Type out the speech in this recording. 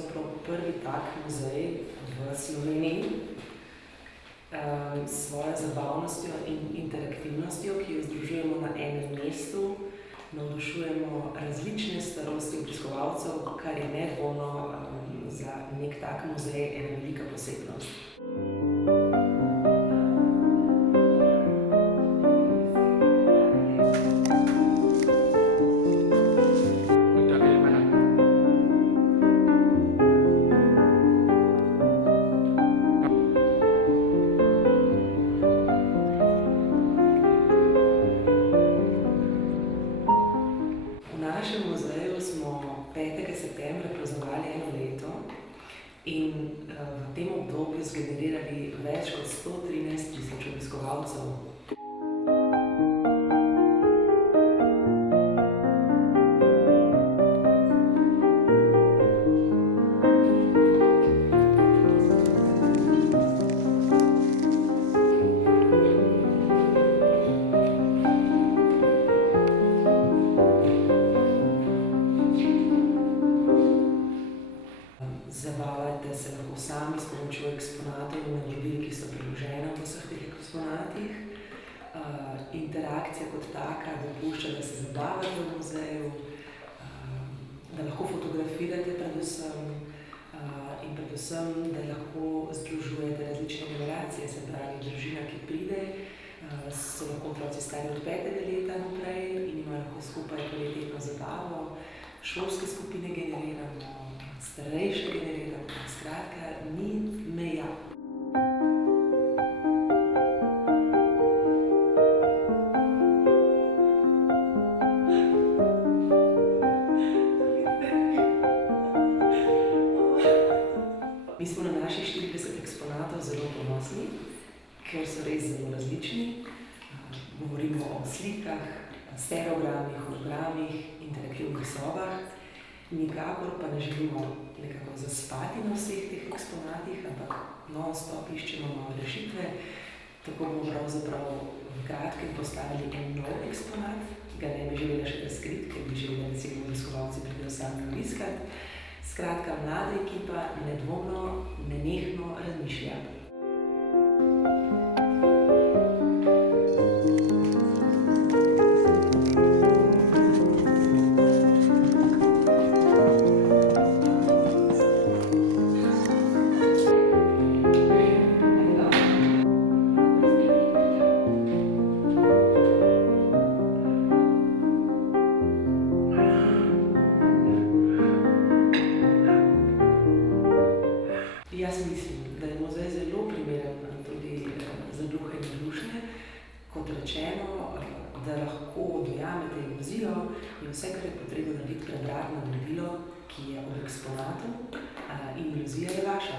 pravzaprav prvi tak muzej v Sloveniji s svojo zabavnostjo in interaktivnostjo, ki jo združujemo na enem mestu, navdušujemo različne starosti obiskovalcev, kar je nedvomno za nek tak muzej ena velika posebnost. V našem muzeju smo 5. septembra praznovali eno leto in v tem obdobju zgenerirali več kot 113.000 obiskovalcev. Zabavajte se lahko sami s pomočjo eksponatov in navodil, ki so priložene v vseh teh eksponatih. Interakcija kot taka dopušča, da se zabavate v muzeju, da lahko fotografirate predvsem in predvsem, da lahko združujete različne generacije, se pravi družina, ki pride, so lahko otroci stari od 5. leta naprej in imajo lahko skupaj kvalitetno zabavo, šolske skupine generiramo, starejše generiramo, skratka, ni meja. Mi smo na naših 40 eksponatov zelo ponosni, ker so res zelo različni. Govorimo o slikah, stereogramih, hologramih, interaktivnih sobah. Nikakor pa ne želimo nekako zaspati na vseh teh eksponatih, ampak non-stop iščemo nove rešitve. Tako bomo pravzaprav v kratkem postavili en nov eksponat, ki ga ne bi želela še razkriti, ker bi želela recimo obiskovalci pridejo sami obiskat. Skratka, mlada ekipa nedvomno, nenehno razmišlja. Jaz mislim, da je muzej zelo primeren tudi za gluhe in naglušne. Kot rečeno, da lahko dojamete iluzijo in vse, kar je potrebno narediti, prebrati navodilo, ki je ob eksponatu, in iluzija je vaša.